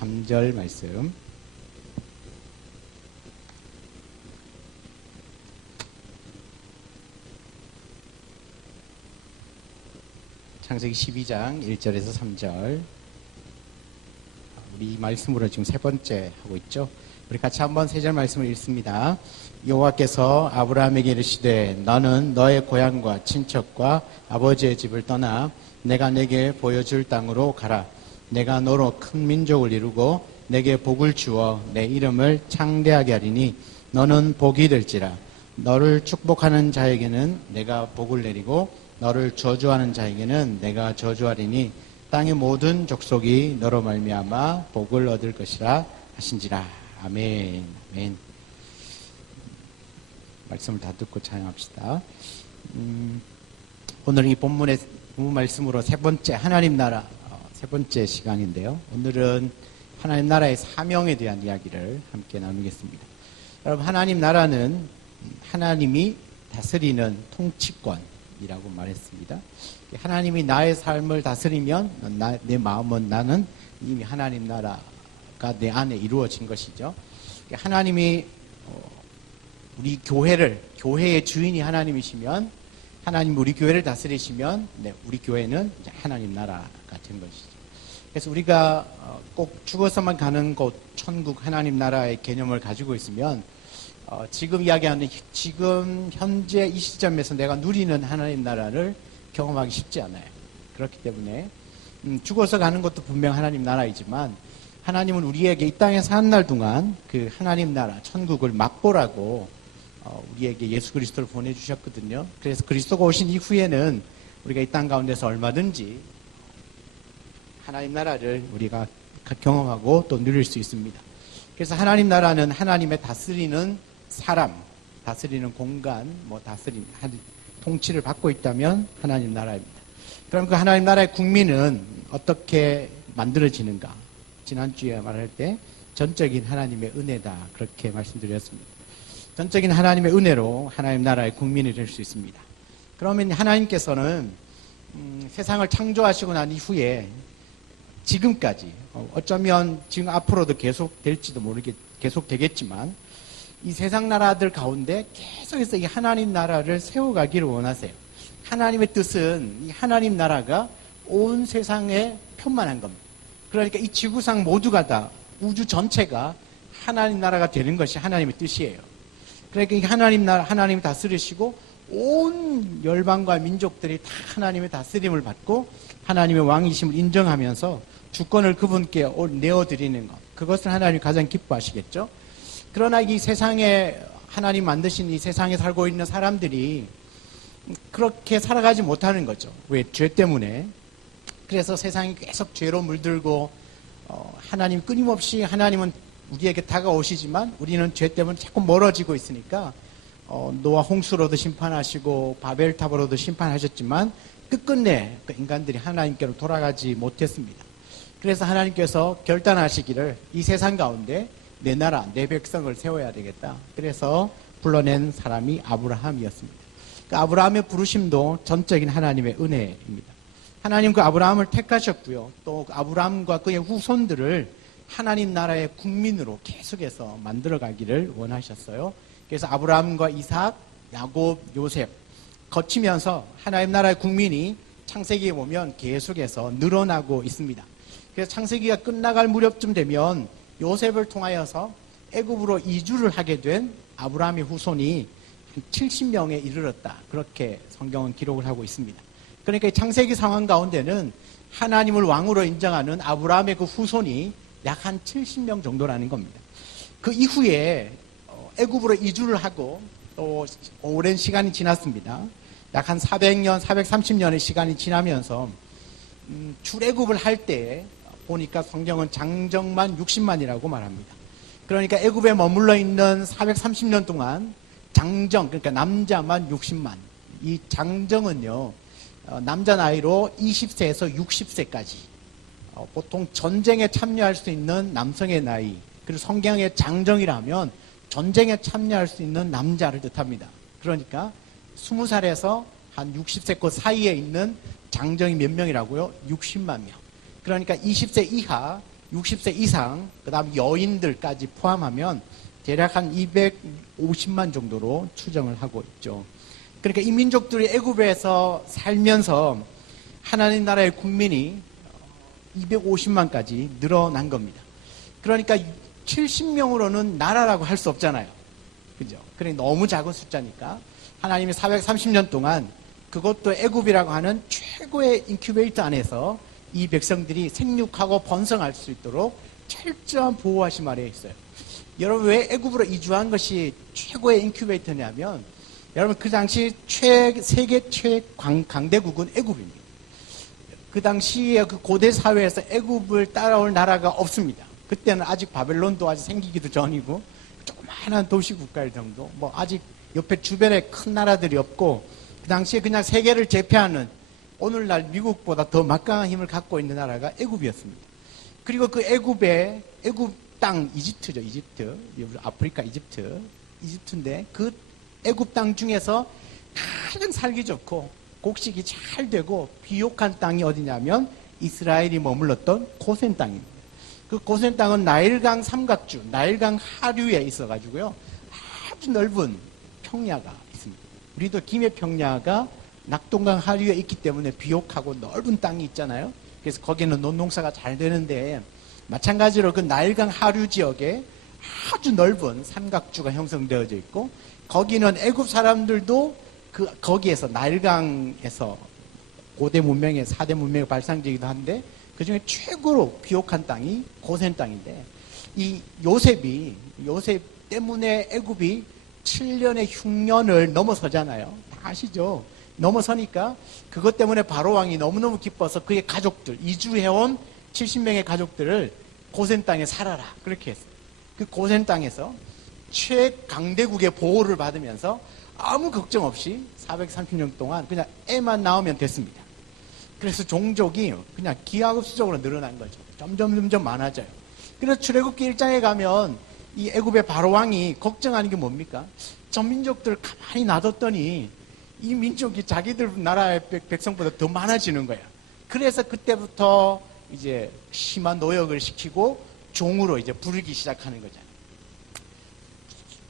3절 말씀. 창세기 12장 1절에서 3절. 우리 말씀으로 지금 세 번째 하고 있죠. 우리 같이 한번 세 절 말씀을 읽습니다. 여호와께서 아브라함에게 이르시되 너는 너의 고향과 친척과 아버지의 집을 떠나 내가 내게 보여줄 땅으로 가라. 내가 너로 큰 민족을 이루고 내게 복을 주어 내 이름을 창대하게 하리니 너는 복이 될지라. 너를 축복하는 자에게는 내가 복을 내리고 너를 저주하는 자에게는 내가 저주하리니 땅의 모든 족속이 너로 말미암아 복을 얻을 것이라 하신지라. 아멘. 아멘. 말씀을 다 듣고 찬양합시다. 오늘 이 본문 말씀으로 세 번째 하나님 나라 세 번째 시간인데요. 오늘은 하나님 나라의 사명에 대한 이야기를 함께 나누겠습니다. 여러분, 하나님 나라는 하나님이 다스리는 통치권이라고 말했습니다. 하나님이 나의 삶을 다스리면 내 마음은 나는 이미 하나님 나라가 내 안에 이루어진 것이죠. 하나님이 우리 교회의 주인이 하나님이시면, 하나님이 우리 교회를 다스리시면 우리 교회는 이제 하나님 나라가 된 것이죠. 그래서 우리가 꼭 죽어서만 가는 곳 천국 하나님 나라의 개념을 가지고 있으면 지금 이야기하는 지금 현재 이 시점에서 내가 누리는 하나님 나라를 경험하기 쉽지 않아요. 그렇기 때문에 죽어서 가는 것도 분명 하나님 나라이지만 하나님은 우리에게 이 땅에 사는 날 동안 그 하나님 나라 천국을 맛보라고 우리에게 예수 그리스도를 보내주셨거든요. 그래서 그리스도가 오신 이후에는 우리가 이 땅 가운데서 얼마든지 하나님 나라를 우리가 경험하고 또 누릴 수 있습니다. 그래서 하나님 나라는 하나님의 다스리는 사람, 다스리는 공간, 통치를 받고 있다면 하나님 나라입니다. 그럼 그 하나님 나라의 국민은 어떻게 만들어지는가? 지난주에 말할 때 전적인 하나님의 은혜다, 그렇게 말씀드렸습니다. 전적인 하나님의 은혜로 하나님 나라의 국민이 될 수 있습니다. 그러면 하나님께서는 세상을 창조하시고 난 이후에 지금까지, 어쩌면 지금 앞으로도 계속 될지도 계속 되겠지만 이 세상 나라들 가운데 계속해서 이 하나님 나라를 세워가기를 원하세요. 하나님의 뜻은 이 하나님 나라가 온 세상에 편만한 겁니다. 그러니까 이 지구상 모두가 다, 우주 전체가 하나님 나라가 되는 것이 하나님의 뜻이에요. 그러니까 이 하나님 나라, 하나님이 다스리시고 온 열방과 민족들이 다 하나님의 다스림을 받고 하나님의 왕이심을 인정하면서 주권을 그분께 내어드리는 것, 그것을 하나님이 가장 기뻐하시겠죠. 그러나 이 세상에, 하나님 만드신 이 세상에 살고 있는 사람들이 그렇게 살아가지 못하는 거죠. 왜? 죄 때문에. 그래서 세상이 계속 죄로 물들고 하나님 끊임없이, 하나님은 우리에게 다가오시지만 우리는 죄 때문에 자꾸 멀어지고 있으니까 노아 홍수로도 심판하시고 바벨탑으로도 심판하셨지만 끝끝내 그 인간들이 하나님께로 돌아가지 못했습니다. 그래서 하나님께서 결단하시기를 이 세상 가운데 내 나라, 내 백성을 세워야 되겠다. 그래서 불러낸 사람이 아브라함이었습니다. 그 아브라함의 부르심도 전적인 하나님의 은혜입니다. 하나님 그 아브라함을 택하셨고요. 또 아브라함과 그의 후손들을 하나님 나라의 국민으로 계속해서 만들어가기를 원하셨어요. 그래서 아브라함과 이삭, 야곱, 요셉 거치면서 하나님 나라의 국민이 창세기에 보면 계속해서 늘어나고 있습니다. 그래서 창세기가 끝나갈 무렵쯤 되면 요셉을 통하여서 애굽으로 이주를 하게 된 아브라함의 후손이 한 70명에 이르렀다, 그렇게 성경은 기록을 하고 있습니다. 그러니까 창세기 상황 가운데는 하나님을 왕으로 인정하는 아브라함의 그 후손이 약 한 70명 정도라는 겁니다. 그 이후에 애굽으로 이주를 하고 또 오랜 시간이 지났습니다. 약 한 400년, 430년의 시간이 지나면서 출애굽을 할 때 보니까 성경은 장정만 60만이라고 말합니다. 그러니까 애굽에 머물러 있는 430년 동안 장정, 그러니까 남자만 60만. 이 장정은요, 남자 나이로 20세에서 60세까지 보통 전쟁에 참여할 수 있는 남성의 나이, 그리고 성경의 장정이라면 전쟁에 참여할 수 있는 남자를 뜻합니다. 그러니까 20살에서 한 60세 그 사이에 있는 장정이 몇 명이라고요? 60만 명. 그러니까 20세 이하 60세 이상, 그 다음 여인들까지 포함하면 대략 한 250만 정도로 추정을 하고 있죠. 그러니까 이 민족들이 애굽에서 살면서 하나님 나라의 국민이 250만까지 늘어난 겁니다. 그러니까 70명으로는 나라라고 할 수 없잖아요. 그죠? 그러니까 너무 작은 숫자니까 하나님이 430년 동안 그것도 애굽이라고 하는 최고의 인큐베이터 안에서 이 백성들이 생육하고 번성할 수 있도록 철저한 보호하심 아래에 있어요. 여러분, 왜 애굽으로 이주한 것이 최고의 인큐베이터냐면, 여러분, 그 당시 세계 최강대국은 애굽입니다. 그 당시에 그 고대 사회에서 애굽을 따라올 나라가 없습니다. 그때는 아직 바벨론도 아직 생기기도 전이고, 조그마한 도시 국가일 정도, 뭐 아직 옆에 주변에 큰 나라들이 없고, 그 당시에 그냥 세계를 제패하는 오늘날 미국보다 더 막강한 힘을 갖고 있는 나라가 애굽이었습니다. 그리고 그 애굽 땅, 이집트죠, 이집트. 아프리카 이집트인데 그 애굽 땅 중에서 가장 살기 좋고 곡식이 잘 되고 비옥한 땅이 어디냐면 이스라엘이 머물렀던 고센 땅입니다. 그 고센 땅은 나일강 삼각주, 나일강 하류에 있어가지고요. 아주 넓은 평야가 있습니다. 우리도 김해 평야가 낙동강 하류에 있기 때문에 비옥하고 넓은 땅이 있잖아요. 그래서 거기는 논농사가 잘 되는데 마찬가지로 그 나일강 하류 지역에 아주 넓은 삼각주가 형성되어져 있고 거기는 애굽 사람들도 거기에서 나일강에서 고대 문명의 4대 문명의 발상지이기도 한데 그 중에 최고로 비옥한 땅이 고센 땅인데 이 요셉 때문에 애굽이 7년의 흉년을 넘어서잖아요. 다 아시죠? 넘어서니까 그것 때문에 바로 왕이 너무너무 기뻐서 그의 가족들, 이주해온 70명의 가족들을 고센 땅에 살아라. 그렇게 했어요. 그 고센 땅에서 최강대국의 보호를 받으면서 아무 걱정 없이 430년 동안 그냥 애만 나오면 됐습니다. 그래서 종족이 그냥 기하급수적으로 늘어난 거죠. 점점 많아져요. 그래서 출애굽기 1장에 가면 이 애굽의 바로왕이 걱정하는 게 뭡니까? 저 민족들 가만히 놔뒀더니 이 민족이 자기들 나라의 백성보다 더 많아지는 거야. 그래서 그때부터 이제 심한 노역을 시키고 종으로 이제 부르기 시작하는 거잖아요.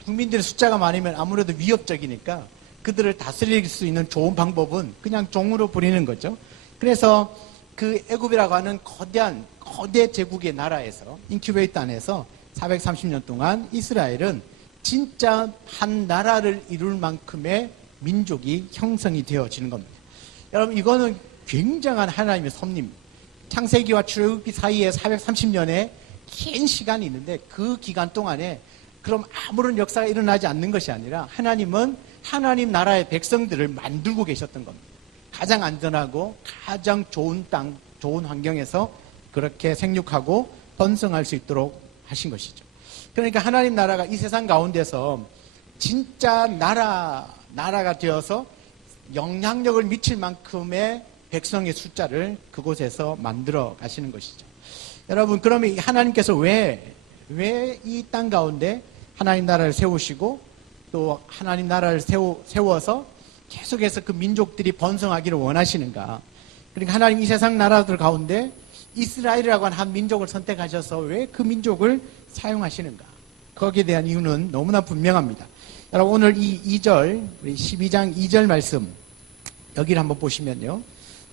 국민들의 숫자가 많으면 아무래도 위협적이니까 그들을 다스릴 수 있는 좋은 방법은 그냥 종으로 부리는 거죠. 그래서 그 애굽이라고 하는 거대 제국의 나라에서 인큐베이터 안에서 430년 동안 이스라엘은 진짜 한 나라를 이룰 만큼의 민족이 형성이 되어지는 겁니다. 여러분, 이거는 굉장한 하나님의 섭리입니다. 창세기와 출애굽기 사이에 430년의 긴 시간이 있는데 그 기간 동안에 그럼 아무런 역사가 일어나지 않는 것이 아니라 하나님은 하나님 나라의 백성들을 만들고 계셨던 겁니다. 가장 안전하고 가장 좋은 땅, 좋은 환경에서 그렇게 생육하고 번성할 수 있도록 하신 것이죠. 그러니까 하나님 나라가 이 세상 가운데서 진짜 나라가 되어서 영향력을 미칠 만큼의 백성의 숫자를 그곳에서 만들어 가시는 것이죠. 여러분, 그러면 하나님께서 왜 이 땅 가운데 하나님 나라를 세우시고 또 하나님 나라를 세워서 계속해서 그 민족들이 번성하기를 원하시는가? 그러니까 하나님 이 세상 나라들 가운데 이스라엘이라고 하는 한 민족을 선택하셔서 왜 그 민족을 사용하시는가? 거기에 대한 이유는 너무나 분명합니다. 여러분, 오늘 이 2절, 우리 12장 2절 말씀 여기를 한번 보시면요.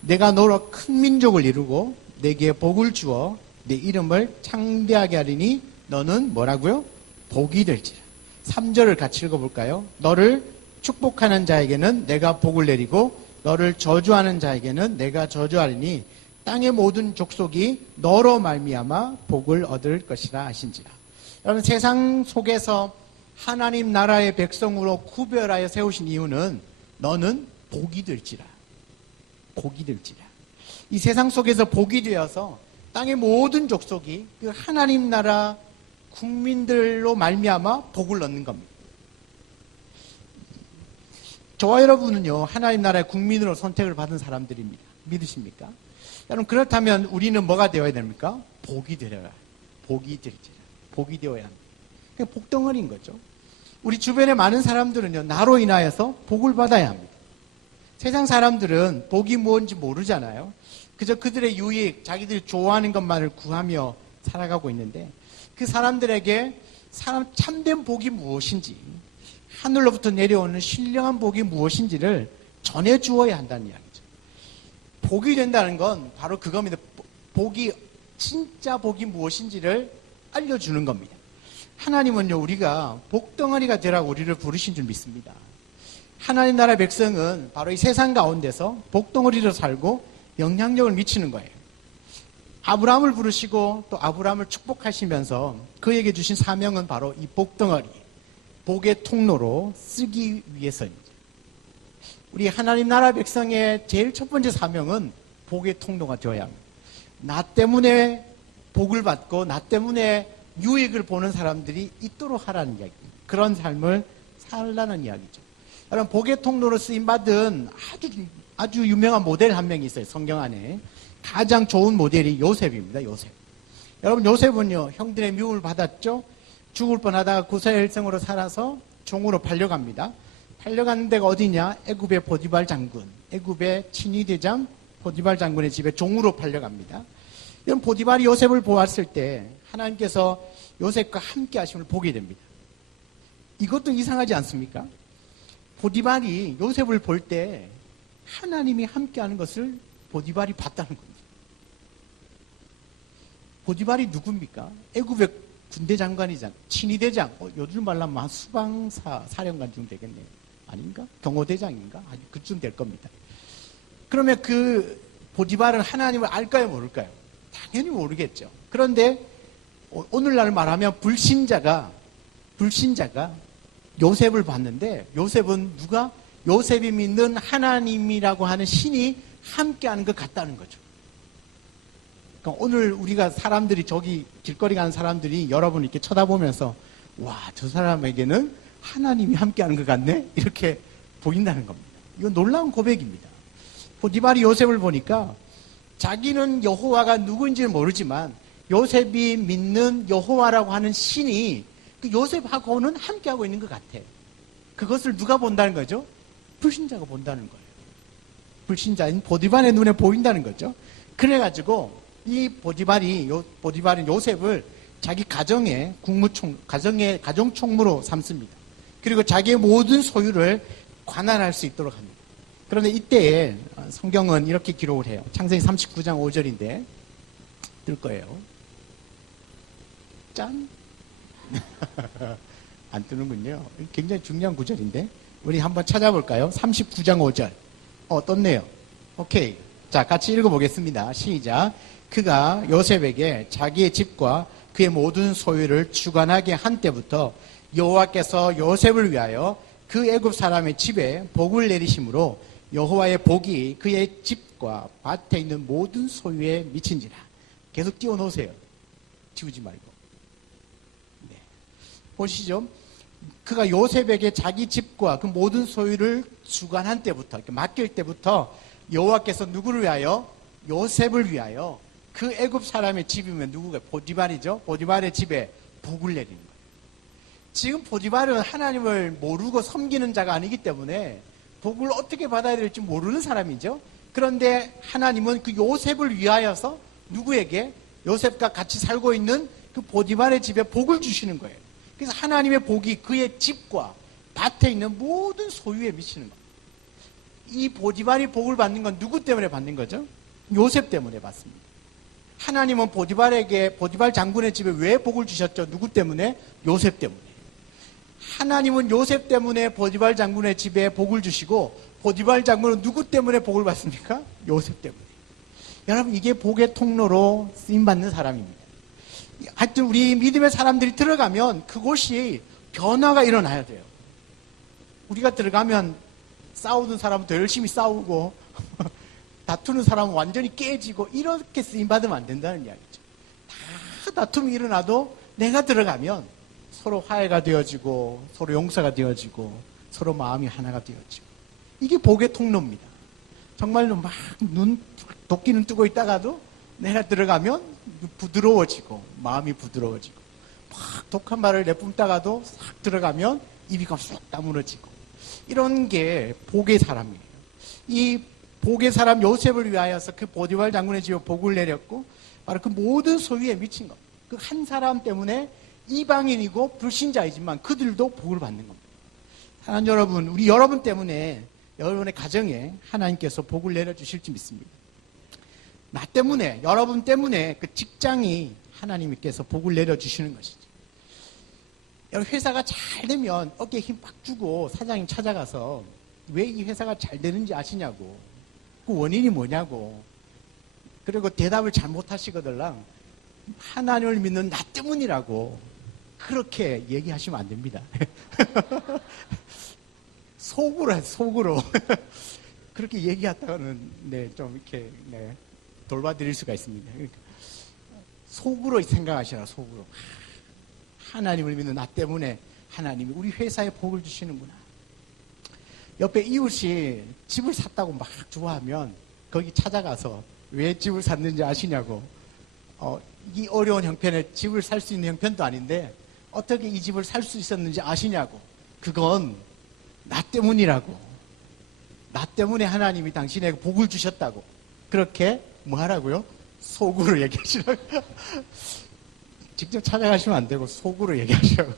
내가 너로 큰 민족을 이루고 내게 복을 주어 내 이름을 창대하게 하리니 너는 뭐라고요? 복이 될지라. 3절을 같이 읽어볼까요? 너를 축복하는 자에게는 내가 복을 내리고 너를 저주하는 자에게는 내가 저주하리니 땅의 모든 족속이 너로 말미암아 복을 얻을 것이라 하신지라. 여러분, 세상 속에서 하나님 나라의 백성으로 구별하여 세우신 이유는 너는 복이 될지라. 복이 될지라. 이 세상 속에서 복이 되어서 땅의 모든 족속이 그 하나님 나라 국민들로 말미암아 복을 얻는 겁니다. 저와 여러분은요, 하나님 나라의 국민으로 선택을 받은 사람들입니다. 믿으십니까? 여러분, 그렇다면 우리는 뭐가 되어야 됩니까? 복이 되어야, 복이 될지라. 복이 되어야 합니다. 그냥 복덩어리인 거죠. 우리 주변에 많은 사람들은요, 나로 인하여서 복을 받아야 합니다. 세상 사람들은 복이 뭔지 모르잖아요. 그저 그들의 유익, 자기들이 좋아하는 것만을 구하며 살아가고 있는데 그 사람들에게 참된 복이 무엇인지, 하늘로부터 내려오는 신령한 복이 무엇인지를 전해주어야 한다는 이야기죠. 복이 된다는 건 바로 그겁니다. 진짜 복이 무엇인지를 알려주는 겁니다. 하나님은요, 우리가 복덩어리가 되라고 우리를 부르신 줄 믿습니다. 하나님 나라 백성은 바로 이 세상 가운데서 복덩어리로 살고 영향력을 미치는 거예요. 아브라함을 부르시고 또 아브라함을 축복하시면서 그에게 주신 사명은 바로 이 복덩어리, 복의 통로로 쓰기 위해서입니다. 우리 하나님 나라 백성의 제일 첫 번째 사명은 복의 통로가 되어야 합니다. 나 때문에 복을 받고 나 때문에 유익을 보는 사람들이 있도록 하라는 이야기입니다. 그런 삶을 살라는 이야기죠. 여러분, 복의 통로로 쓰임받은 아주 유명한 모델 한 명이 있어요. 성경 안에. 가장 좋은 모델이 요셉입니다. 요셉. 여러분, 요셉은요, 형들의 미움을 받았죠. 죽을 뻔하다가 구사일생으로 살아서 종으로 팔려갑니다. 팔려가는 데가 어디냐? 애굽의 보디발 장군, 애굽의 친위대장 보디발 장군의 집에 종으로 팔려갑니다. 이런 보디발이 요셉을 보았을 때 하나님께서 요셉과 함께 하심을 보게 됩니다. 이것도 이상하지 않습니까? 보디발이 요셉을 볼 때 하나님이 함께하는 것을 보디발이 봤다는 겁니다. 보디발이 누굽니까? 애굽의 군대 장관이잖아. 친위대장. 요즘 말로 하면 수방사 사령관 중 되겠네요. 아닌가? 경호대장인가? 아니, 그쯤 될 겁니다. 그러면 그 보디발은 하나님을 알까요, 모를까요? 당연히 모르겠죠. 그런데 오늘날 말하면 불신자가 요셉을 봤는데, 요셉은 누가? 요셉이 믿는 하나님이라고 하는 신이 함께하는 것 같다는 거죠. 그러니까 오늘 우리가 사람들이, 저기 길거리 가는 사람들이 여러분 이렇게 쳐다보면서 와, 저 사람에게는 하나님이 함께하는 것 같네? 이렇게 보인다는 겁니다. 이건 놀라운 고백입니다. 보디발이 요셉을 보니까 자기는 여호와가 누구인지는 모르지만 요셉이 믿는 여호와라고 하는 신이 그 요셉하고는 함께하고 있는 것 같아. 그것을 누가 본다는 거죠? 불신자가 본다는 거예요. 불신자인 보디발의 눈에 보인다는 거죠. 그래가지고 이 보디발은 요셉을 자기 가정의 가정총무로 삼습니다. 그리고 자기의 모든 소유를 관할할 수 있도록 합니다. 그런데 이때에 성경은 이렇게 기록을 해요. 창세기 39장 5절인데 뜰 거예요. 짠! 안 뜨는군요. 굉장히 중요한 구절인데 우리 한번 찾아볼까요? 39장 5절. 떴네요. 오케이. 자, 같이 읽어보겠습니다. 시작. 그가 요셉에게 자기의 집과 그의 모든 소유를 주관하게 한 때부터 여호와께서 요셉을 위하여 그 애굽 사람의 집에 복을 내리심으로 여호와의 복이 그의 집과 밭에 있는 모든 소유에 미친지라. 계속 띄워놓으세요. 지우지 말고. 네. 보시죠. 그가 요셉에게 자기 집과 그 모든 소유를 주관한 때부터, 맡길 때부터 여호와께서 누구를 위하여? 요셉을 위하여 그 애굽 사람의 집이면 누구가? 보디발이죠. 보디발의 집에 복을 내리는 거예요. 지금 보디발은 하나님을 모르고 섬기는 자가 아니기 때문에 복을 어떻게 받아야 될지 모르는 사람이죠. 그런데 하나님은 그 요셉을 위하여서 누구에게? 요셉과 같이 살고 있는 그 보디발의 집에 복을 주시는 거예요. 그래서 하나님의 복이 그의 집과 밭에 있는 모든 소유에 미치는 거예요. 이 보디발이 복을 받는 건 누구 때문에 받는 거죠? 요셉 때문에 받습니다. 하나님은 보디발 장군의 집에 왜 복을 주셨죠? 누구 때문에? 요셉 때문에. 하나님은 요셉 때문에 보디발 장군의 집에 복을 주시고 보디발 장군은 누구 때문에 복을 받습니까? 요셉 때문에. 여러분, 이게 복의 통로로 쓰임받는 사람입니다. 하여튼 우리 믿음의 사람들이 들어가면 그곳이 변화가 일어나야 돼요. 우리가 들어가면 싸우는 사람은 더 열심히 싸우고 다투는 사람은 완전히 깨지고 이렇게 쓰임받으면 안 된다는 이야기죠. 다 다툼이 일어나도 내가 들어가면 서로 화해가 되어지고 서로 용서가 되어지고 서로 마음이 하나가 되어지고 이게 복의 통로입니다. 정말로 막 도끼는 뜨고 있다가도 내가 들어가면 부드러워지고 마음이 부드러워지고 막 독한 말을 내뿜다가도 싹 들어가면 입이 쑥 다무너지고 이런 게 복의 사람이에요. 이 복의 사람 요셉을 위하여서 그 보디발 장군의 집에 복을 내렸고 바로 그 모든 소유에 미친 겁니다. 그 한 사람 때문에 이방인이고 불신자이지만 그들도 복을 받는 겁니다. 사랑하는 여러분, 우리 여러분 때문에 여러분의 가정에 하나님께서 복을 내려주실지 믿습니다. 나 때문에, 여러분 때문에 그 직장이 하나님께서 복을 내려주시는 것이죠. 여러분, 회사가 잘 되면 어깨에 힘 빡 주고 사장님 찾아가서 왜 이 회사가 잘 되는지 아시냐고, 그 원인이 뭐냐고, 그리고 대답을 잘 못하시거들랑 하나님을 믿는 나 때문이라고 그렇게 얘기하시면 안 됩니다. 속으로 그렇게 얘기했다가는 좀 이렇게 돌봐드릴 수가 있습니다. 그러니까 속으로 생각하시라. 속으로 하나님을 믿는 나 때문에 하나님이 우리 회사에 복을 주시는구나. 옆에 이웃이 집을 샀다고 막 좋아하면 거기 찾아가서 왜 집을 샀는지 아시냐고, 이 어려운 형편에 집을 살 수 있는 형편도 아닌데 어떻게 이 집을 살 수 있었는지 아시냐고, 그건 나 때문이라고, 나 때문에 하나님이 당신에게 복을 주셨다고, 그렇게 뭐 하라고요? 속으로 얘기하시라고. 직접 찾아가시면 안 되고 속으로 얘기하시라고.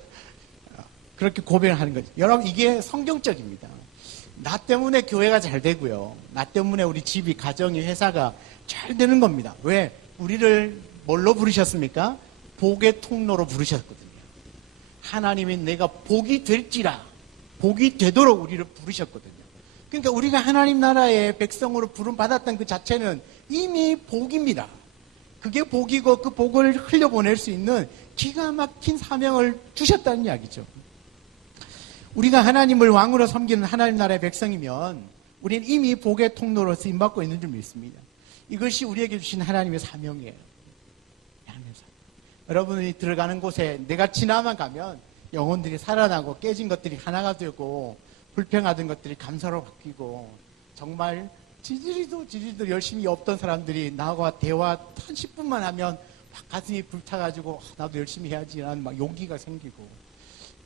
그렇게 고백을 하는 거죠. 여러분, 이게 성경적입니다. 나 때문에 교회가 잘 되고요, 나 때문에 우리 집이, 가정이, 회사가 잘 되는 겁니다. 왜? 우리를 뭘로 부르셨습니까? 복의 통로로 부르셨거든요. 하나님이 내가 복이 될지라, 복이 되도록 우리를 부르셨거든요. 그러니까 우리가 하나님 나라의 백성으로 부름받았던 그 자체는 이미 복입니다. 그게 복이고 그 복을 흘려보낼 수 있는 기가 막힌 사명을 주셨다는 이야기죠. 우리가 하나님을 왕으로 섬기는 하나님 나라의 백성이면 우리는 이미 복의 통로로 쓰임받고 있는 줄 믿습니다. 이것이 우리에게 주신 하나님의 사명이에요. 여러분이 들어가는 곳에 내가 지나만 가면 영혼들이 살아나고 깨진 것들이 하나가 되고 불평하던 것들이 감사로 바뀌고, 정말 지지리도 열심히 없던 사람들이 나와 대화 한 10분만 하면 막 가슴이 불타가지고 나도 열심히 해야지 라는 막 용기가 생기고,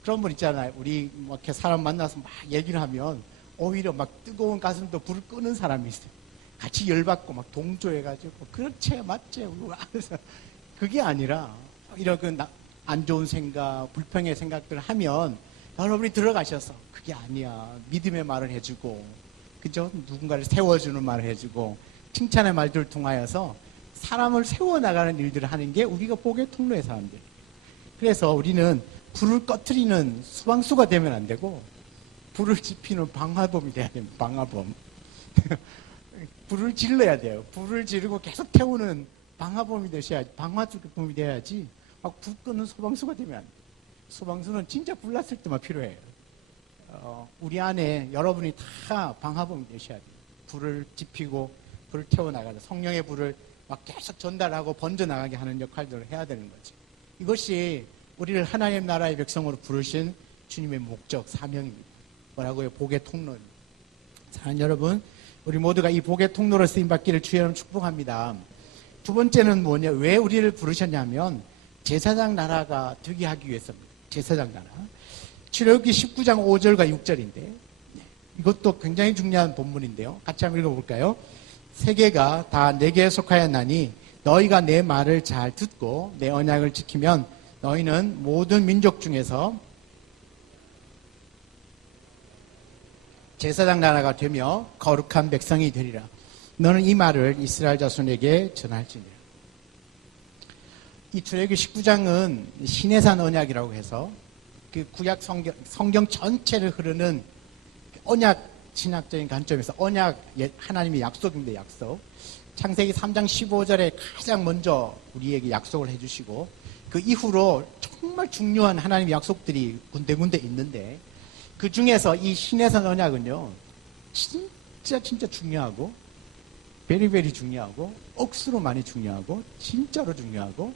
그런 분 있잖아요. 우리 막 이렇게 사람 만나서 막 얘기를 하면 오히려 막 뜨거운 가슴도 불을 끄는 사람이 있어요. 같이 열받고 막 동조해가지고 그렇지 맞지 그래서 그게 아니라 이런 안 좋은 생각, 불평의 생각들을 하면 여러분이 들어가셔서 그게 아니야, 믿음의 말을 해주고, 그죠? 누군가를 세워주는 말을 해주고 칭찬의 말들을 통하여서 사람을 세워나가는 일들을 하는 게 우리가 복의 통로의 사람들. 그래서 우리는 불을 꺼트리는 수방수가 되면 안 되고 불을 지피는 방화범이 돼야 됩니다. 방화범. 불을 질러야 돼요. 불을 지르고 계속 태우는 방화범이 되셔야지, 방화범이 돼야지 막 불 끄는 소방수가 되면 안 돼요. 소방수는 진짜 불 났을 때만 필요해요. 우리 안에 여러분이 다 방화범이 되셔야 돼요. 불을 지피고 불을 태워나가는, 성령의 불을 막 계속 전달하고 번져나가게 하는 역할들을 해야 되는 거죠. 이것이 우리를 하나님 나라의 백성으로 부르신 주님의 목적, 사명입니다. 뭐라고요? 복의 통로입니다. 사랑하는 여러분, 우리 모두가 이 복의 통로로 쓰임받기를 주의 이름으로 축복합니다. 두 번째는 뭐냐? 왜 우리를 부르셨냐면 제사장 나라가 되게 하기 위해서입니다. 제사장 나라. 출애굽기 19장 5절과 6절인데 이것도 굉장히 중요한 본문인데요. 같이 한번 읽어볼까요? 세계가 다 내게 속하였나니 너희가 내 말을 잘 듣고 내 언약을 지키면 너희는 모든 민족 중에서 제사장 나라가 되며 거룩한 백성이 되리라. 너는 이 말을 이스라엘 자손에게 전할지니라. 이 출애굽기 19장은 시내산 언약이라고 해서 그 구약 성경 전체를 흐르는 언약 신학적인 관점에서 언약, 하나님의 약속입니다. 약속. 창세기 3장 15절에 가장 먼저 우리에게 약속을 해주시고 그 이후로 정말 중요한 하나님의 약속들이 군데군데 있는데 그 중에서 이 시내산 언약은요 진짜 중요하고 베리베리 중요하고 억수로 많이 중요하고 진짜로 중요하고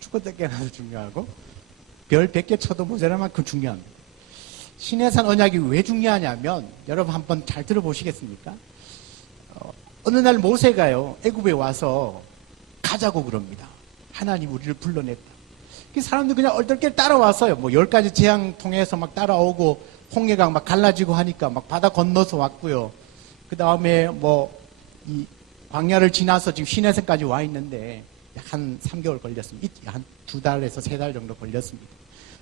죽었다 깨어나도 중요하고 별 100개 쳐도 모자랄 만큼 중요합니다. 시내산 언약이 왜 중요하냐면 여러분 한번 잘 들어보시겠습니까? 어느 날 모세가요 애굽에 와서 가자고 그럽니다. 하나님 우리를 불러냈다. 그 사람들 그냥 얼떨결 따라와서요. 뭐 10가지 재앙 통해서 막 따라오고 홍해강 막 갈라지고 하니까 막 바다 건너서 왔고요. 그 다음에 뭐 이 광야를 지나서 지금 시내산까지 와 있는데 약 한 3개월 걸렸습니다. 한 2달에서 3달 정도 걸렸습니다.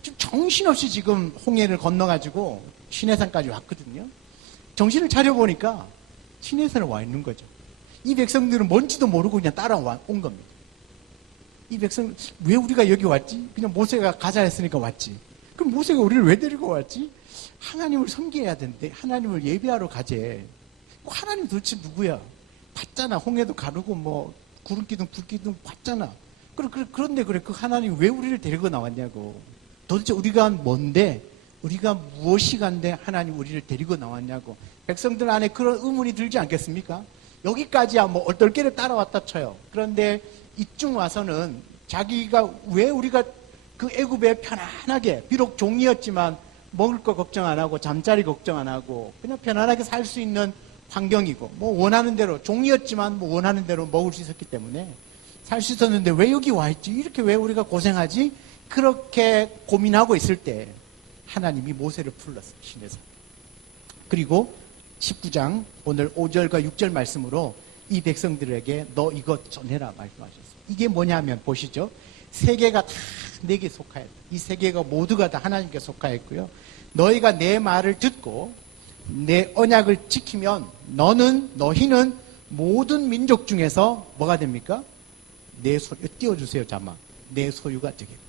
지금 정신없이 지금 홍해를 건너가지고 시내산까지 왔거든요. 정신을 차려보니까 시내산에 와 있는 거죠. 이 백성들은 뭔지도 모르고 그냥 따라온 겁니다. 이 백성, 왜 우리가 여기 왔지? 그냥 모세가 가자 했으니까 왔지. 그럼 모세가 우리를 왜 데리고 왔지? 하나님을 섬겨야 되는데, 하나님을 예배하러 가재. 하나님 도대체 누구야? 봤잖아. 홍해도 가르고, 뭐, 구름기둥, 불기둥 봤잖아. 그런데 그래. 그 하나님 왜 우리를 데리고 나왔냐고. 도대체 우리가 뭔데, 우리가 무엇이 간데 하나님 우리를 데리고 나왔냐고. 백성들 안에 그런 의문이 들지 않겠습니까? 여기까지야 뭐 얼떨결에 따라왔다 쳐요. 그런데 이쯤 와서는 자기가 왜 우리가 그 애굽에 편안하게, 비록 종이었지만 먹을 거 걱정 안 하고 잠자리 걱정 안 하고 그냥 편안하게 살 수 있는 환경이고, 뭐 원하는 대로, 종이었지만 뭐 원하는 대로 먹을 수 있었기 때문에 살 수 있었는데 왜 여기 와 있지? 이렇게 왜 우리가 고생하지? 그렇게 고민하고 있을 때 하나님이 모세를 불렀어요. 시내에서. 그리고 19장 오늘 5절과 6절 말씀으로 이 백성들에게 너 이것 전해라 말씀하셨어요. 이게 뭐냐면 보시죠. 세계가 다 내게 속하였다. 이 세계가 모두가 다 하나님께 속하였고요. 너희가 내 말을 듣고 내 언약을 지키면 너희는 모든 민족 중에서 뭐가 됩니까? 내 소유, 띄워주세요 자막. 내 소유가 되겠고.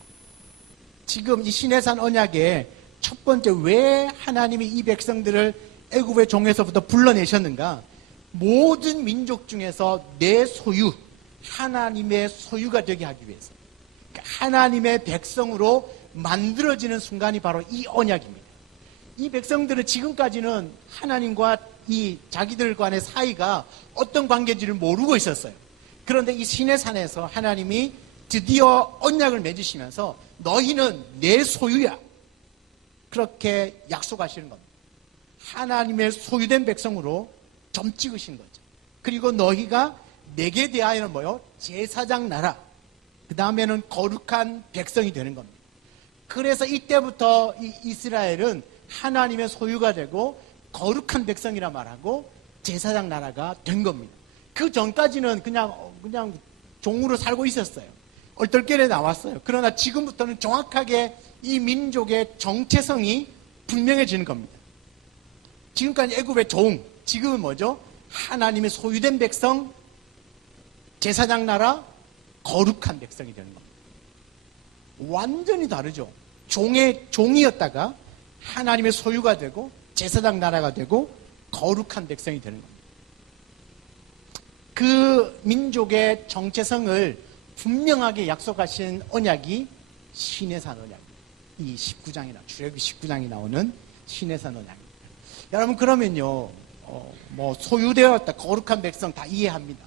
지금 이 시내산 언약의 첫 번째 왜 하나님이 이 백성들을 애굽의 종에서부터 불러내셨는가? 모든 민족 중에서 내 소유, 하나님의 소유가 되게 하기 위해서. 그러니까 하나님의 백성으로 만들어지는 순간이 바로 이 언약입니다. 이 백성들은 지금까지는 하나님과 이 자기들 간의 사이가 어떤 관계인지를 모르고 있었어요. 그런데 이 시내산에서 하나님이 드디어 언약을 맺으시면서 너희는 내 소유야. 그렇게 약속하시는 겁니다. 하나님의 소유된 백성으로 점 찍으신 거죠. 그리고 너희가 내게 대하여는 뭐요? 제사장 나라. 그 다음에는 거룩한 백성이 되는 겁니다. 그래서 이때부터 이 이스라엘은 하나님의 소유가 되고 거룩한 백성이라 말하고 제사장 나라가 된 겁니다. 그 전까지는 그냥 종으로 살고 있었어요. 얼떨결에 나왔어요. 그러나 지금부터는 정확하게 이 민족의 정체성이 분명해지는 겁니다. 지금까지 애굽의 종, 지금은 뭐죠? 하나님의 소유된 백성, 제사장 나라, 거룩한 백성이 되는 겁니다. 완전히 다르죠. 종이었다가 하나님의 소유가 되고 제사장 나라가 되고 거룩한 백성이 되는 겁니다. 그 민족의 정체성을 분명하게 약속하신 언약이 시내산 언약입니다. 이 19장이나 출애굽기 19장이 나오는 시내산 언약입니다. 여러분 그러면요, 뭐 소유되었다, 거룩한 백성 다 이해합니다.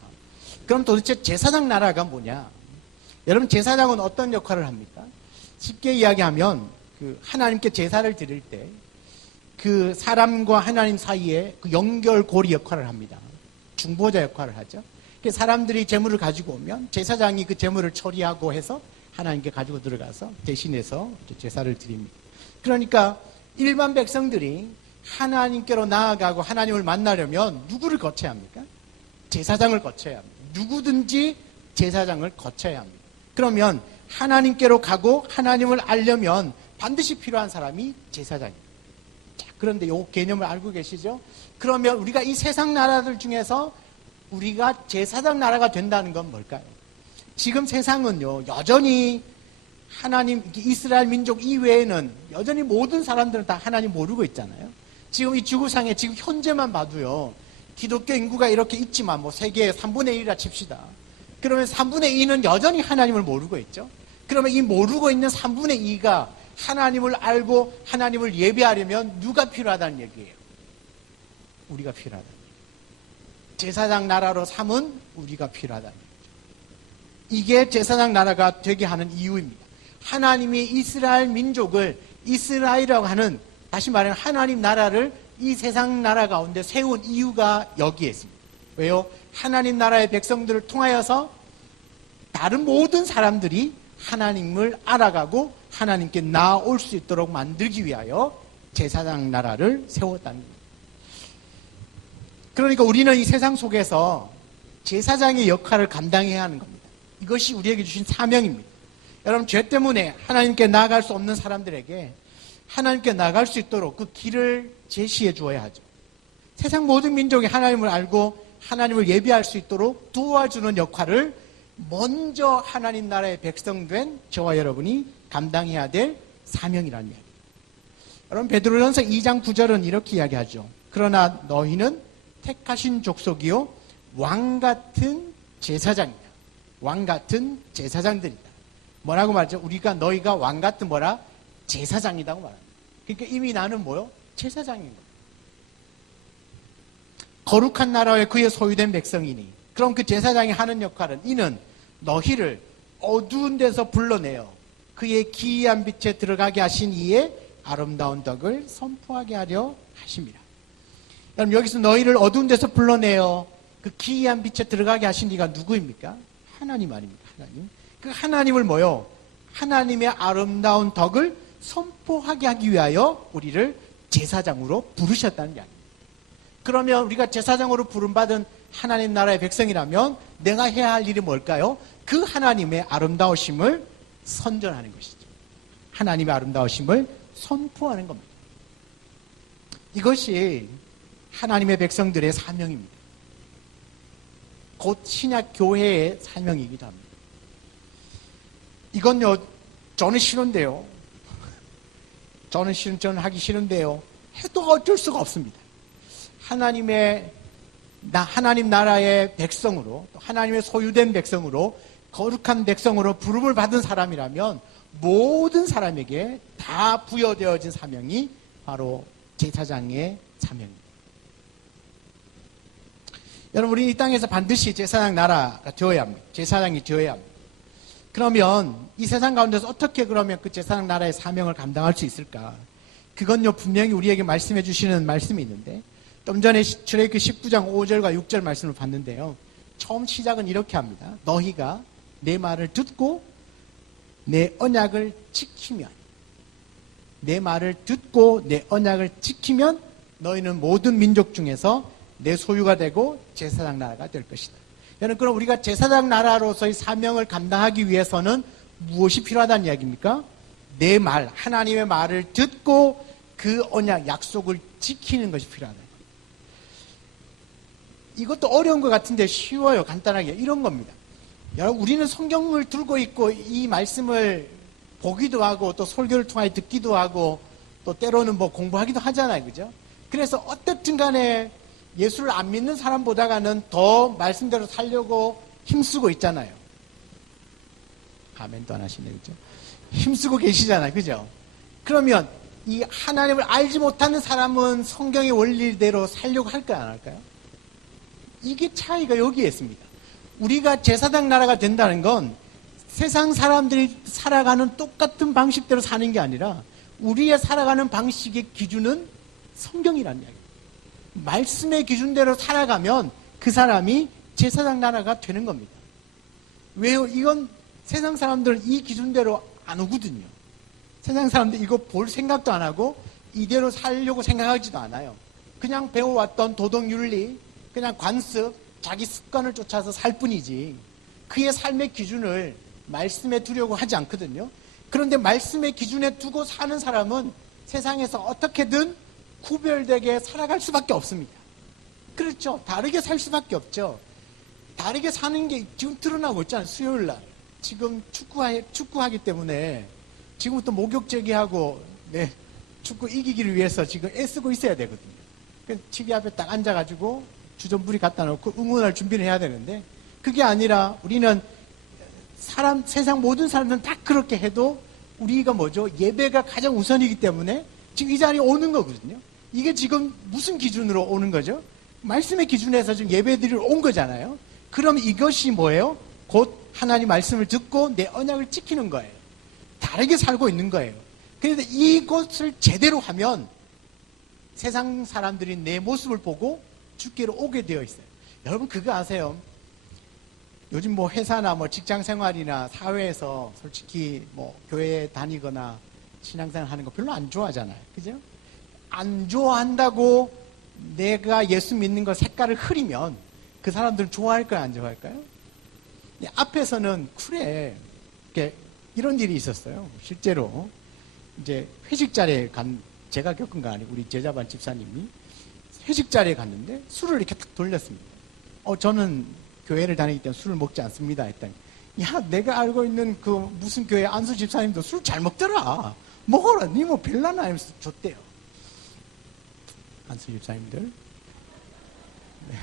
그럼 도대체 제사장 나라가 뭐냐? 여러분 제사장은 어떤 역할을 합니까? 쉽게 이야기하면 그 하나님께 제사를 드릴 때 그 사람과 하나님 사이에 그 연결고리 역할을 합니다. 중보자 역할을 하죠. 사람들이 재물을 가지고 오면 제사장이 그 재물을 처리하고 해서 하나님께 가지고 들어가서 대신해서 제사를 드립니다. 그러니까 일반 백성들이 하나님께로 나아가고 하나님을 만나려면 누구를 거쳐야 합니까? 제사장을 거쳐야 합니다. 누구든지 제사장을 거쳐야 합니다. 그러면 하나님께로 가고 하나님을 알려면 반드시 필요한 사람이 제사장입니다. 자, 그런데 이 개념을 알고 계시죠? 그러면 우리가 이 세상 나라들 중에서 우리가 제사장 나라가 된다는 건 뭘까요? 지금 세상은요, 여전히 하나님, 이스라엘 민족 이외에는 여전히 모든 사람들은 다 하나님 모르고 있잖아요. 지금 이 지구상에 지금 현재만 봐도요, 기독교 인구가 이렇게 있지만 뭐 세계의 3분의 1이라 칩시다. 그러면 3분의 2는 여전히 하나님을 모르고 있죠. 그러면 이 모르고 있는 3분의 2가 하나님을 알고 하나님을 예배하려면 누가 필요하다는 얘기예요? 우리가 필요하다. 제사장 나라로 삼은 우리가 필요하다는 얘기죠. 이게 제사장 나라가 되게 하는 이유입니다. 하나님이 이스라엘 민족을 이스라엘이라고 하는, 다시 말하면 하나님 나라를 이 세상 나라 가운데 세운 이유가 여기에 있습니다. 왜요? 하나님 나라의 백성들을 통하여서 다른 모든 사람들이 하나님을 알아가고 하나님께 나아올 수 있도록 만들기 위하여 제사장 나라를 세웠다는 겁니다. 그러니까 우리는 이 세상 속에서 제사장의 역할을 감당해야 하는 겁니다. 이것이 우리에게 주신 사명입니다. 여러분, 죄 때문에 하나님께 나아갈 수 없는 사람들에게 하나님께 나아갈 수 있도록 그 길을 제시해 주어야 하죠. 세상 모든 민족이 하나님을 알고 하나님을 예비할 수 있도록 도와주는 역할을 먼저 하나님 나라의 백성된 저와 여러분이 감당해야 될 사명이라는 이야기. 여러분, 베드로전서 2장 9절은 이렇게 이야기하죠. 그러나 너희는 택하신 족속이요 왕같은 제사장이다. 왕같은 제사장들이다. 뭐라고 말하죠? 우리가 너희가 왕같은 뭐라? 제사장이라고 말합니다. 그러니까 이미 나는 뭐요? 제사장인 거예요. 거룩한 나라에 그의 소유된 백성이니, 그럼 그 제사장이 하는 역할은 이는 너희를 어두운 데서 불러내어 그의 기이한 빛에 들어가게 하신 이의 아름다운 덕을 선포하게 하려 하십니다. 여러분, 여기서 너희를 어두운 데서 불러내어 그 기이한 빛에 들어가게 하신 이가 누구입니까? 하나님 아닙니까? 하나님. 그 하나님을 뭐요? 하나님의 아름다운 덕을 선포하게 하기 위하여 우리를 제사장으로 부르셨다는 이야기입니다. 그러면 우리가 제사장으로 부름받은 하나님 나라의 백성이라면 내가 해야 할 일이 뭘까요? 그 하나님의 아름다우심을 선전하는 것이죠. 하나님의 아름다우심을 선포하는 겁니다. 이것이 하나님의 백성들의 사명입니다. 곧 신약 교회의 사명이기도 합니다. 이건요, 저는 싫은데요. 저는 하기 싫은데요. 해도 어쩔 수가 없습니다. 하나님 나라의 백성으로, 하나님의 소유된 백성으로, 거룩한 백성으로 부름을 받은 사람이라면 모든 사람에게 다 부여되어진 사명이 바로 제사장의 사명입니다. 여러분, 우리 이 땅에서 반드시 제사장 나라가 되어야 합니다. 제사장이 되어야 합니다. 그러면 이 세상 가운데서 어떻게 그러면 그 제사장 나라의 사명을 감당할 수 있을까? 그건요, 분명히 우리에게 말씀해 주시는 말씀이 있는데, 좀 전에 출애굽기 19장 5절과 6절 말씀을 봤는데요. 처음 시작은 이렇게 합니다. 너희가 내 말을 듣고 내 언약을 지키면, 내 말을 듣고 내 언약을 지키면 너희는 모든 민족 중에서 내 소유가 되고 제사장 나라가 될 것이다. 여러분, 그럼 우리가 제사장 나라로서의 사명을 감당하기 위해서는 무엇이 필요하다는 이야기입니까? 내 말, 하나님의 말을 듣고 그 언약, 약속을 지키는 것이 필요하다. 이것도 어려운 것 같은데 쉬워요. 간단하게 이런 겁니다. 여러분, 우리는 성경을 들고 있고 이 말씀을 보기도 하고 또 설교를 통해 듣기도 하고 또 때로는 뭐 공부하기도 하잖아요. 그죠? 그래서 어떻든 간에 예수를 안 믿는 사람보다는 더 말씀대로 살려고 힘쓰고 있잖아요. 아멘도 안 하시네. 그죠? 힘쓰고 계시잖아요. 그죠? 그러면 이 하나님을 알지 못하는 사람은 성경의 원리대로 살려고 할까요? 안 할까요? 이게 차이가 여기에 있습니다. 우리가 제사장 나라가 된다는 건 세상 사람들이 살아가는 똑같은 방식대로 사는 게 아니라 우리의 살아가는 방식의 기준은 성경이라는 이야기예요. 말씀의 기준대로 살아가면 그 사람이 제사장 나라가 되는 겁니다. 왜요? 이건 세상 사람들은 이 기준대로 안 오거든요. 세상 사람들 이거 볼 생각도 안 하고 이대로 살려고 생각하지도 않아요. 그냥 배워왔던 도덕윤리, 그냥 관습, 자기 습관을 쫓아서 살 뿐이지 그의 삶의 기준을 말씀에 두려고 하지 않거든요. 그런데 말씀의 기준에 두고 사는 사람은 세상에서 어떻게든 구별되게 살아갈 수밖에 없습니다. 그렇죠. 다르게 살 수밖에 없죠. 다르게 사는 게 지금 드러나고 있잖아요. 수요일날 지금 축구하기 때문에 지금부터 목욕 제기하고 축구 이기기를 위해서 지금 애쓰고 있어야 되거든요. TV 앞에 딱 앉아가지고 주전부리 갖다 놓고 응원할 준비를 해야 되는데 그게 아니라 우리는 세상 모든 사람들은 다 그렇게 해도 우리가 뭐죠? 예배가 가장 우선이기 때문에 지금 이 자리에 오는 거거든요. 이게 지금 무슨 기준으로 오는 거죠? 말씀의 기준에서 지금 예배드리러 온 거잖아요. 그럼 이것이 뭐예요? 곧 하나님 말씀을 듣고 내 언약을 지키는 거예요. 다르게 살고 있는 거예요. 그런데 이것을 제대로 하면 세상 사람들이 내 모습을 보고 주께로 오게 되어 있어요. 여러분 그거 아세요? 요즘 뭐 회사나 뭐 직장 생활이나 사회에서 솔직히 뭐 교회 다니거나 신앙생활 하는 거 별로 안 좋아하잖아요. 그죠? 안 좋아한다고 내가 예수 믿는 거 색깔을 흐리면 그 사람들은 좋아할까요? 안 좋아할까요? 앞에서는 쿨해. 이런 일이 있었어요. 실제로 이제 회식 자리에 제가 겪은 거 아니고 우리 제자반 집사님이 회식 자리에 갔는데 술을 이렇게 탁 돌렸습니다. 저는 교회를 다니기 때문에 술을 먹지 않습니다. 했더니 야, 내가 알고 있는 그 무슨 교회 안수 집사님도 술 잘 먹더라. 먹어라. 니 뭐 별나나 하면서 줬대요. 안수 집사님들. 네.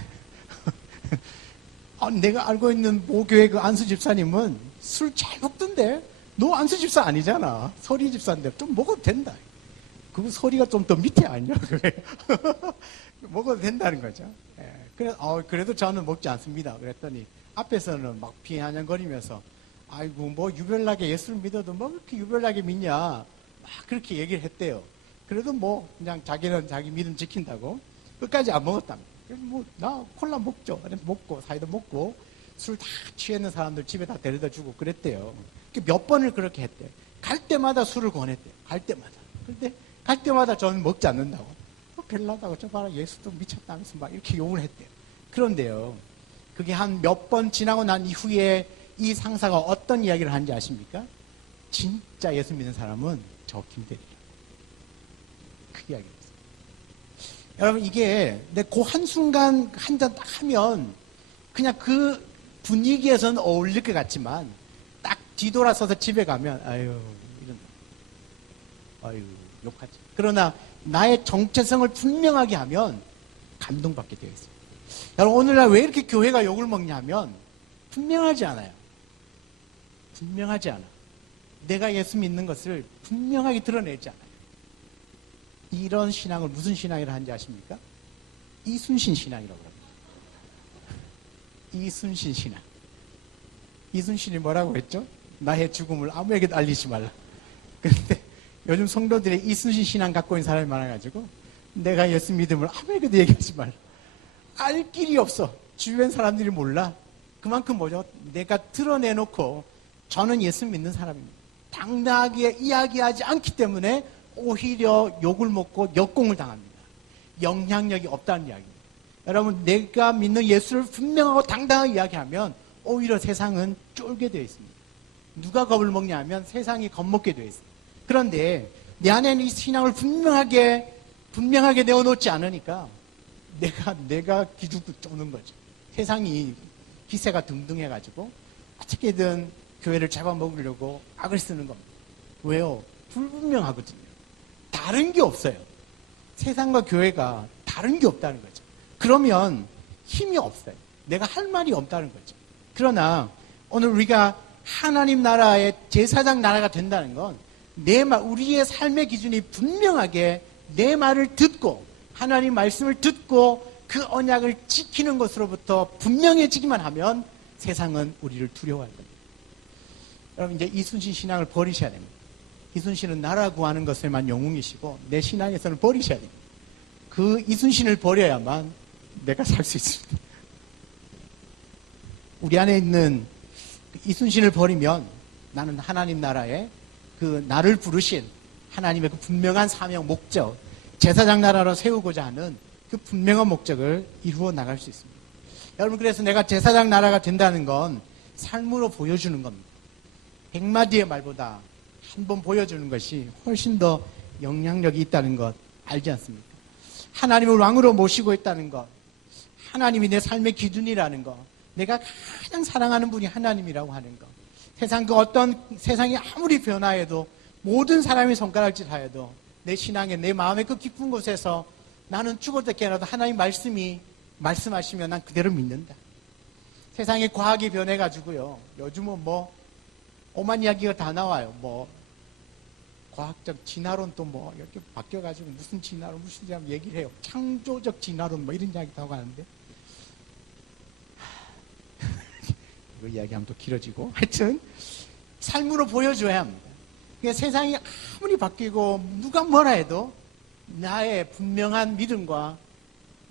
내가 알고 있는 모교회 그 안수 집사님은 술 잘 먹던데? 너 안수 집사 아니잖아. 서리 집사인데 좀 먹어도 된다. 그 서리가 좀 더 밑에 아니야? 먹어도 된다는 거죠. 예. 그래도 저는 먹지 않습니다. 그랬더니 앞에서는 막 비아냥거리면서 아이고 뭐 유별나게 예수를 믿어도 뭐 그렇게 유별나게 믿냐 막 그렇게 얘기를 했대요. 그래도 뭐 그냥 자기는 자기 믿음 지킨다고 끝까지 안 먹었답니다. 그래서 뭐 나 콜라 먹죠. 먹고 사이다 먹고 술 다 취했는 사람들 집에 다 데려다 주고 그랬대요. 몇 번을 그렇게 했대요. 갈 때마다 술을 권했대요. 갈 때마다. 근데 갈 때마다 저는 먹지 않는다고. 별나다고 저 봐라 예수도 미쳤다면서 막 이렇게 욕을 했대요. 그런데요. 그게 한 몇 번 지나고 난 이후에 이 상사가 어떤 이야기를 하는지 아십니까? 진짜 예수 믿는 사람은 저 김대리야. 그 이야기를 했어요. 여러분 이게 내 그 한순간 한잔 딱 하면 그냥 그 분위기에서는 어울릴 것 같지만 딱 뒤돌아서서 집에 가면 아유 이런다. 아유 욕하지. 그러나 나의 정체성을 분명하게 하면 감동받게 되어 있어요. 여러분 오늘날 왜 이렇게 교회가 욕을 먹냐면 분명하지 않아요. 분명하지 않아. 내가 예수 믿는 것을 분명하게 드러내지 않아요. 이런 신앙을 무슨 신앙이라 하는지 아십니까? 이순신 신앙이라고 합니다. 이순신 신앙. 이순신이 뭐라고 했죠? 나의 죽음을 아무에게도 알리지 말라. 그런데 요즘 성도들이 이순신 신앙 갖고 있는 사람이 많아가지고 내가 예수 믿음을 아무에게도 얘기하지 말라. 알 길이 없어. 주변 사람들이 몰라. 그만큼 뭐죠? 내가 드러내놓고 저는 예수 믿는 사람입니다. 당당하게 이야기하지 않기 때문에 오히려 욕을 먹고 역공을 당합니다. 영향력이 없다는 이야기입니다. 여러분 내가 믿는 예수를 분명하고 당당하게 이야기하면 오히려 세상은 쫄게 되어 있습니다. 누가 겁을 먹냐 하면 세상이 겁먹게 되어 있습니다. 그런데 내 안에는 이 신앙을 분명하게 내어놓지 않으니까 내가 기죽고 쪼는 거죠. 세상이 기세가 등등해가지고 어떻게든 교회를 잡아먹으려고 악을 쓰는 겁니다. 왜요? 불분명하거든요. 다른 게 없어요. 세상과 교회가 다른 게 없다는 거죠. 그러면 힘이 없어요. 내가 할 말이 없다는 거죠. 그러나 오늘 우리가 하나님 나라의 제사장 나라가 된다는 건 우리의 삶의 기준이 분명하게 내 말을 듣고 하나님 말씀을 듣고 그 언약을 지키는 것으로부터 분명해지기만 하면 세상은 우리를 두려워할 겁니다. 여러분 이제 이순신 신앙을 버리셔야 됩니다. 이순신은 나라 구하는 것에만 영웅이시고 내 신앙에서는 버리셔야 됩니다. 그 이순신을 버려야만 내가 살 수 있습니다. 우리 안에 있는 이순신을 버리면 나는 하나님 나라에 그 나를 부르신 하나님의 그 분명한 사명 목적 제사장 나라로 세우고자 하는 그 분명한 목적을 이루어 나갈 수 있습니다. 여러분 그래서 내가 제사장 나라가 된다는 건 삶으로 보여주는 겁니다. 100마디의 말보다 한 번 보여주는 것이 훨씬 더 영향력이 있다는 것 알지 않습니까? 하나님을 왕으로 모시고 있다는 것, 하나님이 내 삶의 기준이라는 것, 내가 가장 사랑하는 분이 하나님이라고 하는 것, 세상이 아무리 변화해도 모든 사람이 손가락질하여도 내 신앙에 내 마음의 그 깊은 곳에서 나는 죽을 때까지라도 하나님 말씀하시면 난 그대로 믿는다. 세상에 과학이 변해가지고요. 요즘은 뭐 오만 이야기가 다 나와요. 뭐 과학적 진화론 또 뭐 이렇게 바뀌어가지고 무슨 진화론 무슨 진화론 얘기를 해요. 창조적 진화론 뭐 이런 이야기도 하고 하는데 이거 이야기하면 또 길어지고 하여튼 삶으로 보여줘야 합니다. 그러니까 세상이 아무리 바뀌고 누가 뭐라 해도 나의 분명한 믿음과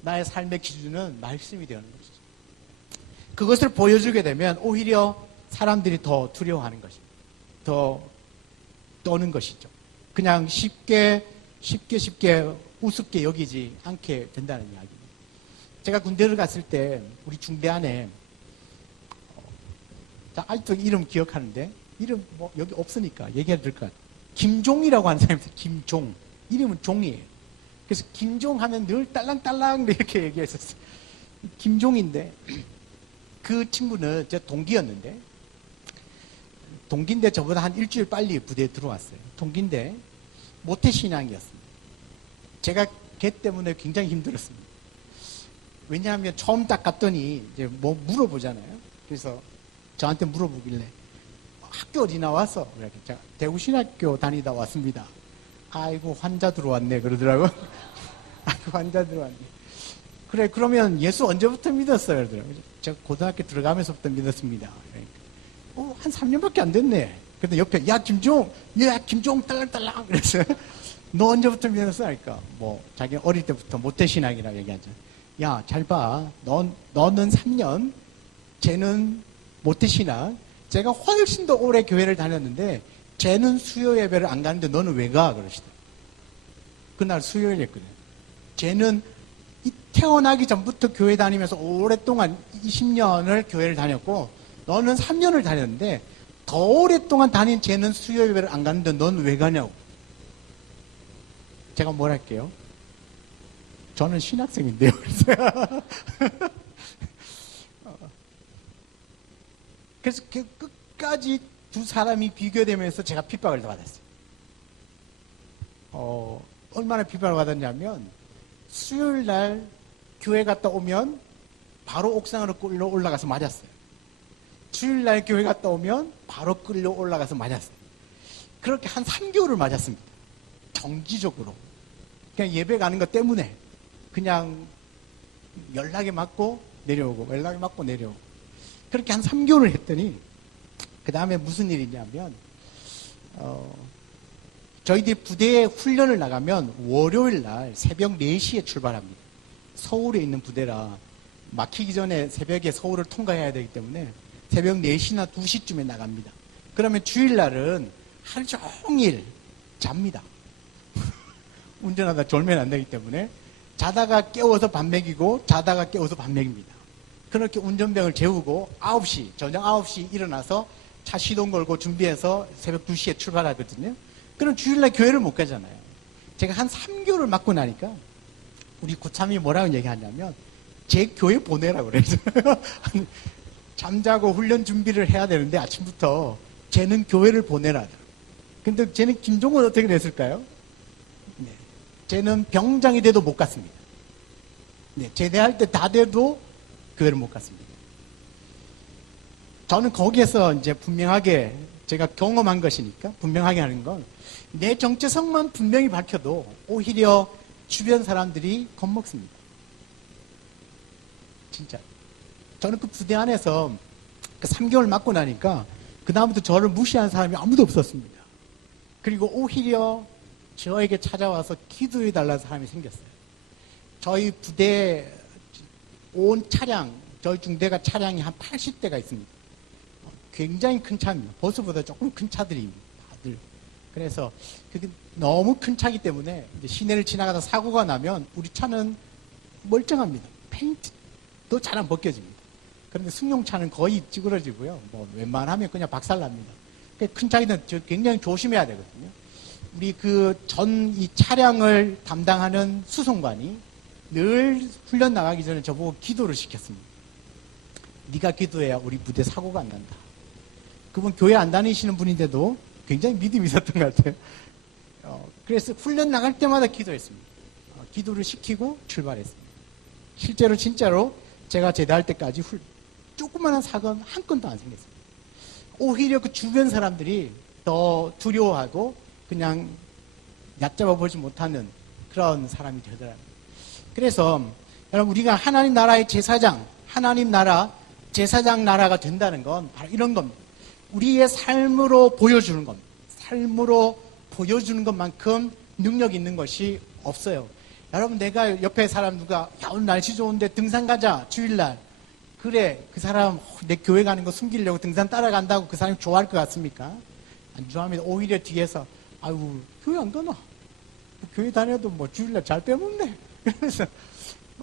나의 삶의 기준은 말씀이 되는 것이죠. 그것을 보여주게 되면 오히려 사람들이 더 두려워하는 것입니다. 더 떠는 것이죠. 그냥 쉽게 우습게 여기지 않게 된다는 이야기입니다. 제가 군대를 갔을 때 우리 중대 안에 아직도 이름 기억하는데, 이름 뭐 여기 없으니까 얘기해도 될 것 같아요. 김종이라고 하는 사람이 있어요. 김종. 이름은 종이에요. 그래서 김종 하면 늘 딸랑딸랑 이렇게 얘기했었어요. 김종인데, 그 친구는 제 동기였는데, 동기인데 저보다 한 일주일 빨리 부대에 들어왔어요. 동기인데 모태신앙이었습니다. 제가 걔 때문에 굉장히 힘들었습니다. 왜냐하면 처음 딱 갔더니 이제 뭐 물어보잖아요. 그래서 저한테 물어보길래 학교 어디 나왔어? 그래, 제가 대구신학교 다니다 왔습니다. 아이고 환자 들어왔네 그러더라고요. 아이고 환자 들어왔네. 그래 그러면 예수 언제부터 믿었어요? 그러더라고요. 제가 고등학교 들어가면서부터 믿었습니다. 한 3년밖에 안 됐네. 근데 옆에, 야, 김종, 딸랑딸랑. 그랬어요. 너 언제부터 믿었어? 하니까, 뭐, 자기 어릴 때부터 모태신앙이라고 얘기하죠. 야, 잘 봐. 너는 3년, 쟤는 모태신앙. 제가 훨씬 더 오래 교회를 다녔는데, 쟤는 수요 예배를 안 가는데 너는 왜 가? 그러시더라고요. 그날 수요일이었거든요. 쟤는 태어나기 전부터 교회 다니면서 오랫동안 20년을 교회를 다녔고, 너는 3년을 다녔는데 더 오랫동안 다닌 쟤는 수요 예배를 안 가는데 넌 왜 가냐고. 제가 뭘 할게요? 저는 신학생인데요. 그래서 끝까지 두 사람이 비교되면서 제가 핍박을 받았어요. 얼마나 핍박을 받았냐면 수요일 날 교회 갔다 오면 바로 옥상으로 끌려 올라가서 맞았어요. 주일날 교회 갔다 오면 바로 끌려 올라가서 맞았어요. 그렇게 한 3개월을 맞았습니다. 정기적으로. 그냥 예배 가는 것 때문에 그냥 연락에 맞고 내려오고 연락에 맞고 내려오고 그렇게 한 3개월을 했더니 그 다음에 무슨 일이 있냐면 저희들이 부대에 훈련을 나가면 월요일 날 새벽 4시에 출발합니다. 서울에 있는 부대라 막히기 전에 새벽에 서울을 통과해야 되기 때문에 새벽 4시나 2시쯤에 나갑니다. 그러면 주일날은 하루 종일 잡니다. 운전하다 졸면 안 되기 때문에 자다가 깨워서 밥 먹이고 자다가 깨워서 밥 먹입니다. 그렇게 운전병을 재우고 9시, 저녁 9시 일어나서 차 시동 걸고 준비해서 새벽 2시에 출발하거든요. 그럼 주일날 교회를 못 가잖아요. 제가 한 3개월을 맞고 나니까 우리 구참이 뭐라고 얘기하냐면 제 교회 보내라고 그래요. 잠자고 훈련 준비를 해야 되는데 아침부터 쟤는 교회를 보내라. 근데 쟤는 김종은 어떻게 됐을까요? 네. 쟤는 병장이 돼도 못 갔습니다. 네. 제대할 때 다 돼도 교회를 못 갔습니다. 저는 거기에서 이제 분명하게 제가 경험한 것이니까 분명하게 하는 건 내 정체성만 분명히 밝혀도 오히려 주변 사람들이 겁먹습니다. 진짜. 저는 그 부대 안에서 그 3개월 맞고 나니까 그다음부터 저를 무시하는 사람이 아무도 없었습니다. 그리고 오히려 저에게 찾아와서 기도해달라는 사람이 생겼어요. 저희 부대 온 차량, 저희 중대가 차량이 한 80대가 있습니다. 굉장히 큰 차입니다. 버스보다 조금 큰 차들입니다. 다들. 그래서 그게 너무 큰 차기 때문에 이제 시내를 지나가다 사고가 나면 우리 차는 멀쩡합니다. 페인트도 잘 안 벗겨집니다. 그런데 승용차는 거의 찌그러지고요. 뭐 웬만하면 그냥 박살납니다. 큰 차기는 굉장히 조심해야 되거든요. 우리 그 이 차량을 담당하는 수송관이 늘 훈련 나가기 전에 저보고 기도를 시켰습니다. 네가 기도해야 우리 부대 사고가 안 난다. 그분 교회 안 다니시는 분인데도 굉장히 믿음이 있었던 것 같아요. 그래서 훈련 나갈 때마다 기도했습니다. 기도를 시키고 출발했습니다. 실제로 진짜로 제가 제대할 때까지 조그마한 사건 한 건도 안 생겼습니다. 오히려 그 주변 사람들이 더 두려워하고 그냥 얕잡아 보지 못하는 그런 사람이 되더라고요. 그래서 여러분 우리가 하나님 나라의 제사장, 하나님 나라, 제사장 나라가 된다는 건 바로 이런 겁니다. 우리의 삶으로 보여주는 겁니다. 삶으로 보여주는 것만큼 능력 있는 것이 없어요. 여러분 내가 옆에 사람 누가 야 오늘 날씨 좋은데 등산 가자 주일날 그래 그 사람 내 교회 가는 거 숨기려고 등산 따라간다고 그 사람이 좋아할 것 같습니까? 안 좋아합니다. 오히려 뒤에서 아이고 교회 안 가나? 교회 다녀도 뭐 주일날 잘 빼먹네. 그래서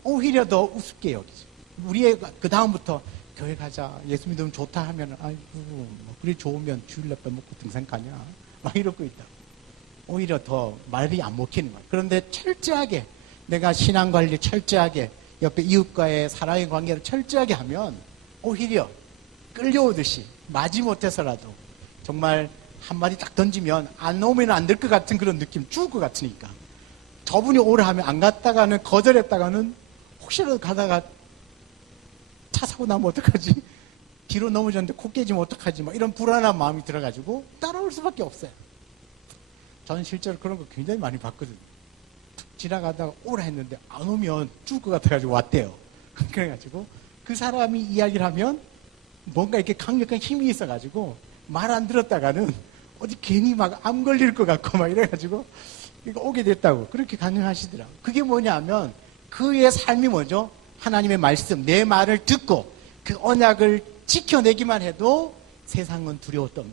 오히려 더 우습게 여기죠. 우리의 그 다음부터 교회 가자. 예수 믿으면 좋다 하면, 아이고, 뭐 그리 좋으면 주일날 빼먹고 등산 가냐. 막 이러고 있다. 오히려 더 말이 안 먹히는 거야. 그런데 철저하게, 내가 신앙관리 철저하게, 옆에 이웃과의 사랑의 관계를 철저하게 하면, 오히려 끌려오듯이, 마지못해서라도, 정말 한마디 딱 던지면, 안 오면 안 될 것 같은 그런 느낌, 죽을 것 같으니까. 저분이 오라 하면 안 갔다가는, 거절했다가는, 혹시라도 가다가 차 사고 나면 어떡하지? 뒤로 넘어졌는데 코 깨지면 어떡하지? 막 이런 불안한 마음이 들어가지고 따라올 수밖에 없어요. 저는 실제로 그런 거 굉장히 많이 봤거든요. 툭 지나가다가 오라 했는데 안 오면 죽을 것 같아가지고 왔대요. 그래가지고 그 사람이 이야기를 하면 뭔가 이렇게 강력한 힘이 있어가지고 말 안 들었다가는 어디 괜히 막 암 걸릴 것 같고 막 이래가지고 이거 오게 됐다고 그렇게 가능하시더라고요. 그게 뭐냐 하면 그의 삶이 뭐죠? 하나님의 말씀, 내 말을 듣고 그 언약을 지켜내기만 해도 세상은 두려워 떱니다.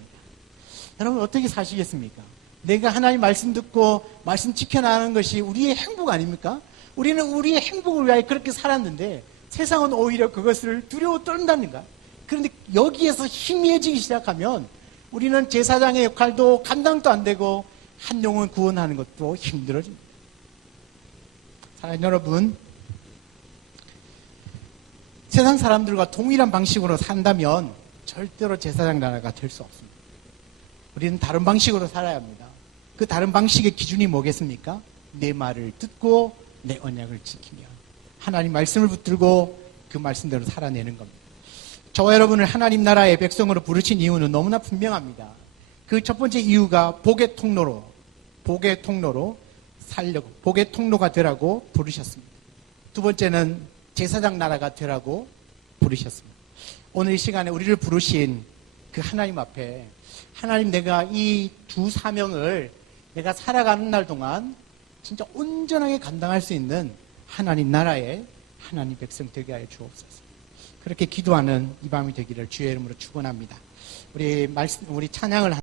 여러분 어떻게 사시겠습니까? 내가 하나님 말씀 듣고 말씀 지켜나가는 것이 우리의 행복 아닙니까? 우리는 우리의 행복을 위하여 그렇게 살았는데 세상은 오히려 그것을 두려워 떨다는가? 그런데 여기에서 희미해지기 시작하면 우리는 제사장의 역할도 감당도 안 되고 한 영혼 구원하는 것도 힘들어집니다. 사랑하는 여러분, 세상 사람들과 동일한 방식으로 산다면 절대로 제사장 나라가 될 수 없습니다. 우리는 다른 방식으로 살아야 합니다. 그 다른 방식의 기준이 뭐겠습니까? 내 말을 듣고 내 언약을 지키며 하나님 말씀을 붙들고 그 말씀대로 살아내는 겁니다. 저와 여러분을 하나님 나라의 백성으로 부르신 이유는 너무나 분명합니다. 그 첫 번째 이유가 복의 통로로 살려고, 복의 통로가 되라고 부르셨습니다. 두 번째는 제사장 나라가 되라고 부르셨습니다. 오늘 이 시간에 우리를 부르신 그 하나님 앞에 하나님 내가 이 두 사명을 내가 살아가는 날 동안 진짜 온전하게 감당할 수 있는 하나님 나라의 하나님 백성 되게 하여 주옵소서. 그렇게 기도하는 이 밤이 되기를 주의 이름으로 축원합니다. 우리 찬양을